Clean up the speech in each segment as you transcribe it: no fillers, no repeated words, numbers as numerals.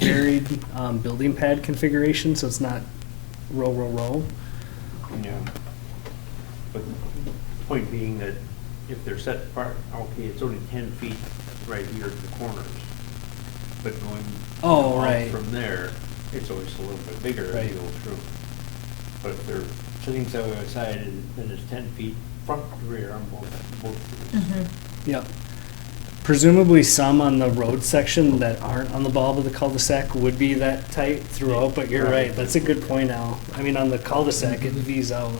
varied building pad configuration, so it's not row. Yeah. But point being that if they're set apart, okay, it's only 10 feet right here at the corners. But going Oh, out right. from there, it's always a little bit bigger as Right. you go through. But if they're sitting side by side, and then it's 10 feet front to rear on both. Yep. Presumably some on the road section that aren't on the bulb of the cul-de-sac would be that tight throughout, but you're right, that's a good point, Al. I mean, on the cul-de-sac, it V's out.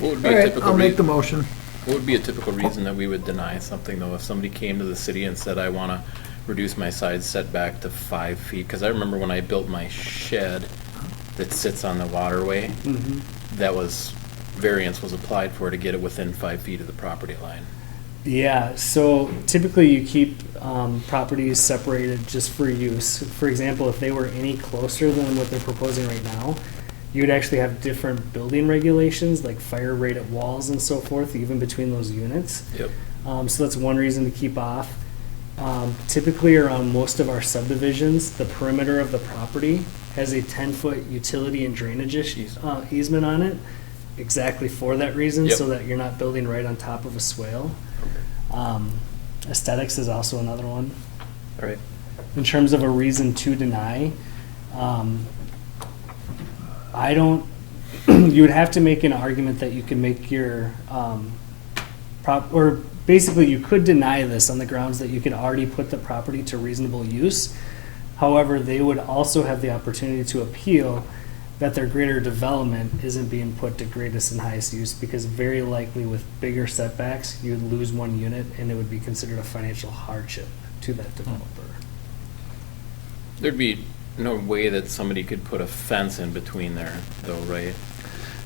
What would be All a right, typical I'll make the motion. What would be a typical reason that we would deny something though? If somebody came to the city and said, I want to reduce my side setback to 5 feet? Because I remember when I built my shed that sits on the waterway, that was, variance was applied for to get it within 5 feet of the property line. Yeah, so typically you keep properties separated just for use. For example, if they were any closer than what they're proposing right now, you would actually have different building regulations, like fire rated walls and so forth, even between those units. Yep. So that's one reason to keep off. Typically around most of our subdivisions, the perimeter of the property has a 10-foot utility and drainage easement on it, exactly for that reason, Yep. so that you're not building right on top of a swale. Aesthetics is also another one. All right. In terms of a reason to deny, I don't, you would have to make an argument that you can make your, or basically you could deny this on the grounds that you could already put the property to reasonable use. However, they would also have the opportunity to appeal that their greater development isn't being put to greatest and highest use, because very likely with bigger setbacks, you would lose one unit and it would be considered a financial hardship to that developer. There'd be no way that somebody could put a fence in between there though, right?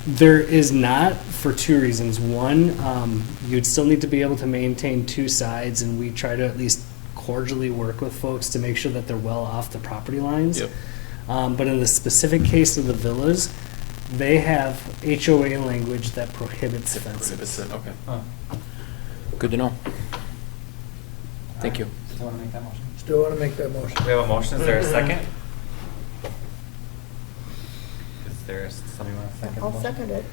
There is not, for two reasons. One, you'd still need to be able to maintain two sides, and we try to at least cordially work with folks to make sure that they're well off the property lines. Yep. But in the specific case of the villas, they have HOA language that prohibits fences. Okay. Good to know. Thank you. Still want to make that motion? Still want to make that motion. We have a motion. Is there a second? Is there somebody want to second? the I'll motion? second it.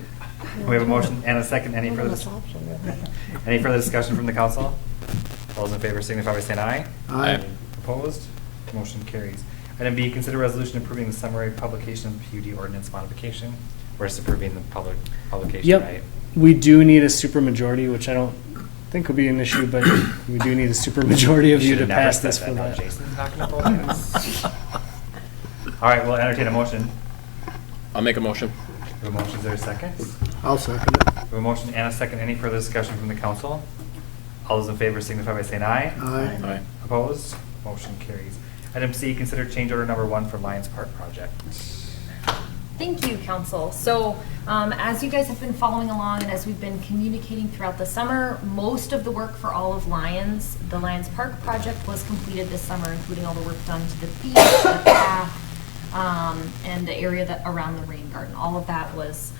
We have a motion and a second. Any One further, less option, yeah. any further discussion from the council? All those in favor signify by saying aye. Aye. Opposed? Motion carries. Item B, consider resolution approving the summary publication of the PUD ordinance modification. We're just approving the publication, Yep. right? We do need a supermajority, which I don't think will be an issue, but we do need a supermajority of you to Should've never pass said this for Now that. Jason's not gonna vote yes. All right, we'll entertain a motion. I'll make a motion. We have a motion. Is there a second? I'll second it. We have a motion and a second. Any further discussion from the council? All those in favor signify by saying aye. Aye. Aye. Opposed? Motion carries. Item C, consider change order number 1 for Lions Park project. Thank you, council. So, as you guys have been following along and as we've been communicating throughout the summer, most of the work for all of Lions, the Lions Park project was completed this summer, including all the work done to the beach, the path, and the area that around the rain garden. All of that was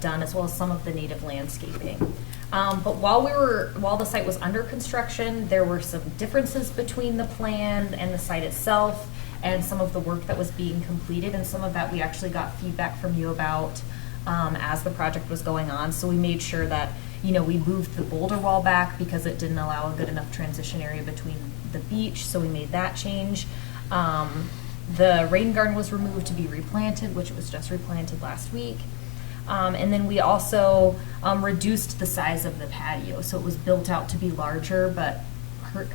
done, as well as some of the native landscaping. But while the site was under construction, there were some differences between the plan and the site itself, and some of the work that was being completed, and some of that we actually got feedback from you about as the project was going on. So we made sure that, we moved the boulder wall back because it didn't allow a good enough transition area between the beach, so we made that change. The rain garden was removed to be replanted, which was just replanted last week. And then we also reduced the size of the patio, so it was built out to be larger, but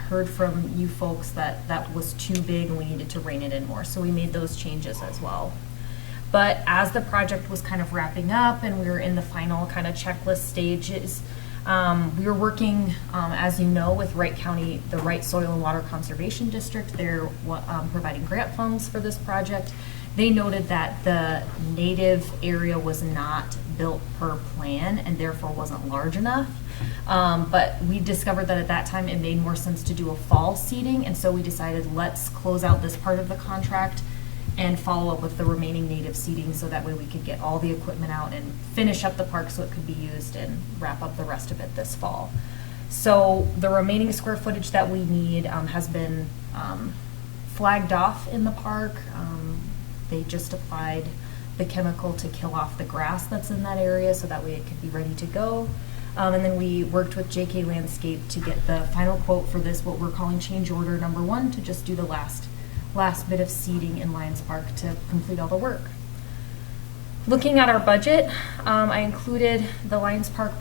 heard from you folks that that was too big and we needed to rein it in more, so we made those changes as well. But as the project was kind of wrapping up and we were in the final kind of checklist stages, we were working, as you know, with Wright County, the Wright Soil and Water Conservation District. They're providing grant funds for this project. They noted that the native area was not built per plan and therefore wasn't large enough. But we discovered that at that time it made more sense to do a fall seeding, and so we decided let's close out this part of the contract and follow up with the remaining native seeding, so that way we could get all the equipment out and finish up the park so it could be used and wrap up the rest of it this fall. So the remaining square footage that we need has been flagged off in the park. They just applied the chemical to kill off the grass that's in that area so that way it could be ready to go. And then we worked with JK Landscape to get the final quote for this, what we're calling change order number 1, to just do the last bit of seeding in Lions Park to complete all the work. Looking at our budget, I included the Lions Park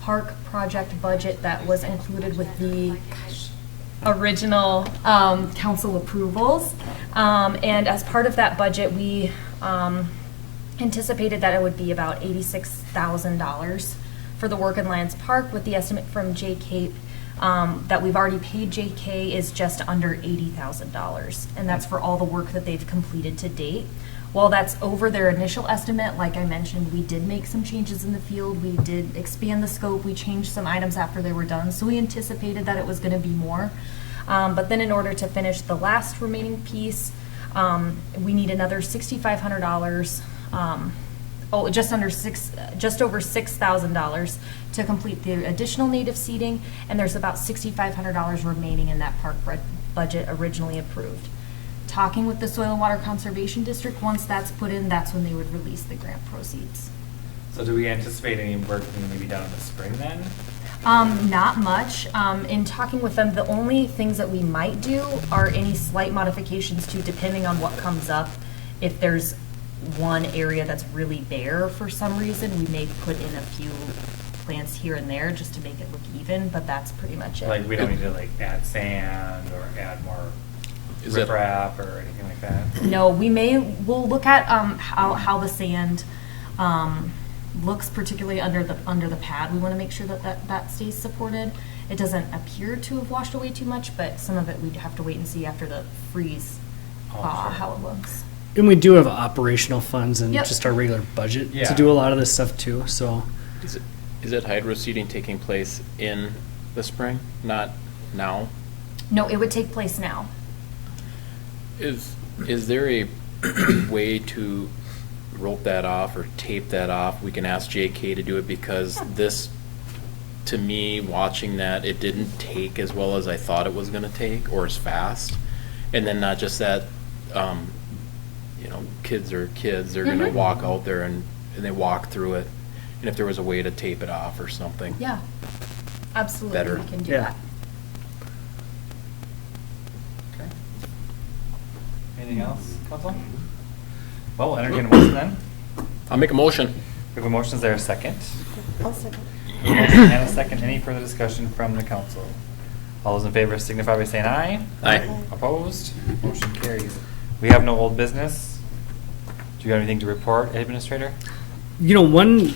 project budget that was included with the original council approvals. And as part of that budget, we anticipated that it would be about $86,000 for the work in Lions Park, with the estimate from JK that we've already paid JK is just under $80,000. And that's for all the work that they've completed to date. While that's over their initial estimate, like I mentioned, we did make some changes in the field. We did expand the scope. We changed some items after they were done. So we anticipated that it was going to be more. But then in order to finish the last remaining piece, we need another $6,500, just over $6,000 to complete the additional native seating. And there's about $6,500 remaining in that park budget originally approved. Talking with the Soil and Water Conservation District, once that's put in, that's when they would release the grant proceeds. So do we anticipate any work being maybe done in the spring then? Not much. In talking with them, the only things that we might do are any slight modifications to, depending on what comes up. If there's one area that's really bare for some reason, we may put in a few plants here and there just to make it look even, but that's pretty much it. Like, we don't need to like add sand or add more Is that- riprap or anything like that? No, we'll look at how the sand looks, particularly under the pad. We want to make sure that stays supported. It doesn't appear to have washed away too much, but some of it we'd have to wait and see after the freeze thaw sure. how it looks. And we do have operational funds and Yep. just our regular budget Yeah. to do a lot of this stuff too, so. Is it hydro seeding taking place in the spring, not now? No, it would take place now. Is there a way to rope that off or tape that off? We can ask JK to do it, because this, to me, watching that, it didn't take as well as I thought it was gonna take, or as fast. And then not just that, kids are kids, they're gonna walk out there and they walk through it. And if there was a way to tape it off or something. Yeah, absolutely. Better. We can do Yeah. that. Okay. Anything else, council? Well, we'll entertain a motion then. I'll make a motion. We have a motion, is there a second? I'll second. A motion and a second. Any further discussion from the council? All those in favor signify by saying aye. Aye. Opposed? Motion carries. We have no old business. Do you have anything to report, Administrator? One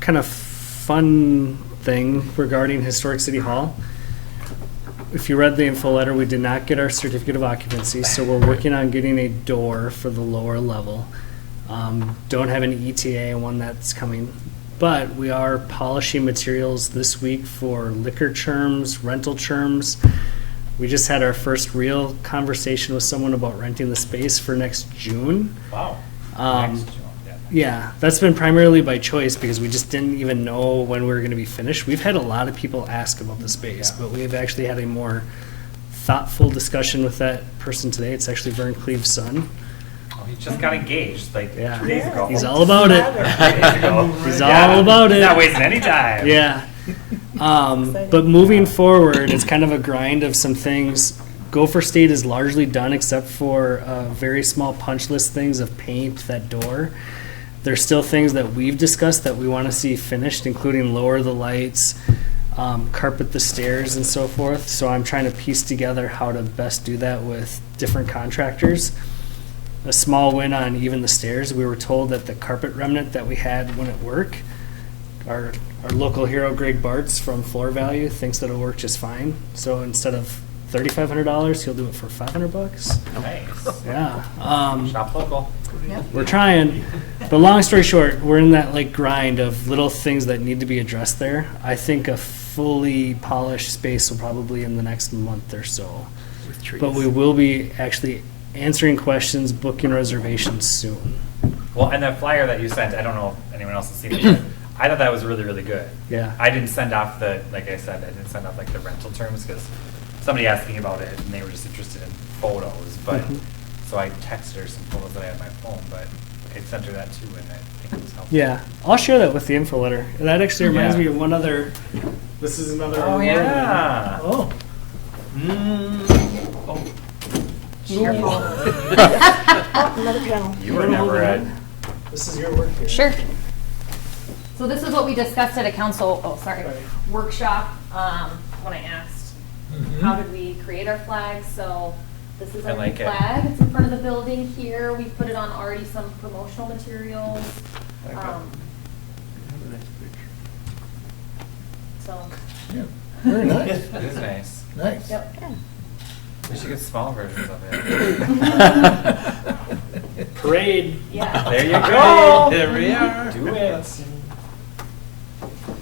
kind of fun thing regarding Historic City Hall. If you read the info letter, we did not get our certificate of occupancy, so we're working on getting a door for the lower level. Don't have an ETA, one that's coming, but we are polishing materials this week for liquor terms, rental terms. We just had our first real conversation with someone about renting the space for next June. Wow. Um, Next, yeah. Yeah, that's been primarily by choice because we just didn't even know when we were going to be finished. We've had a lot of people ask about the space, Yeah. but we've actually had a more thoughtful discussion with that person today. It's actually Vern Cleave's son. Oh, he just got engaged like Yeah. 2 days ago. He's all about it. 3 days ago. He's all about it. Not wasting any time. Yeah. But moving forward, it's kind of a grind of some things. Gopher State is largely done except for very small punch list things of paint that door. There's still things that we've discussed that we want to see finished, including lower the lights, carpet the stairs, and so forth. So I'm trying to piece together how to best do that with different contractors. A small win on even the stairs. We were told that the carpet remnant that we had wouldn't work. Our local hero, Greg Bartz from Floor Value, thinks that it'll work just fine. So instead of $3,500, he'll do it for $500. Nice. Yeah. Shop local. Yep. We're trying. But long story short, we're in that grind of little things that need to be addressed there. I think a fully polished space will probably in the next month or so. With trees. But we will be actually answering questions, booking reservations soon. Well, and that flyer that you sent, I don't know if anyone else has seen it, but I thought that was really, really good. Yeah. I didn't send off the, like I said, I didn't send off like the rental terms because somebody asked me about it and they were just interested in photos, but, Mhm. so I texted her some photos that I had on my phone, but I sent her that too and I think it was helpful. Yeah, I'll share that with the info letter. And that actually reminds Yeah. me of one other. This is another. Oh, award. yeah. Oh. Careful. Another panel. You were never at, This is your work here. Sure. So this is what we discussed at a council, Sorry. workshop, when I asked, how did we create our flag? So this is I our new like it. flag. It's in front of the building here. We put it on already some promotional materials. I like it. Have a nice picture. So, Yeah. Very nice. it is nice. Nice. yep. We should get small versions of it. Parade. Yeah. There you go. There we are. Do it.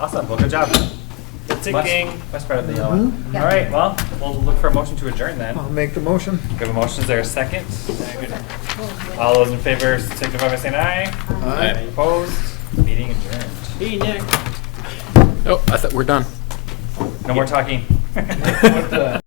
Awesome, well, good job. That's it, Much- gang. Much better than the yellow. Mhm. Yeah. All right, well, we'll look for a motion to adjourn then. I'll make the motion. We have a motion, is there a second? All those in favor signify by saying aye. Aye. Opposed? Meeting adjourned. Hey, Nick. Oh, I thought we're done. No more talking. What the?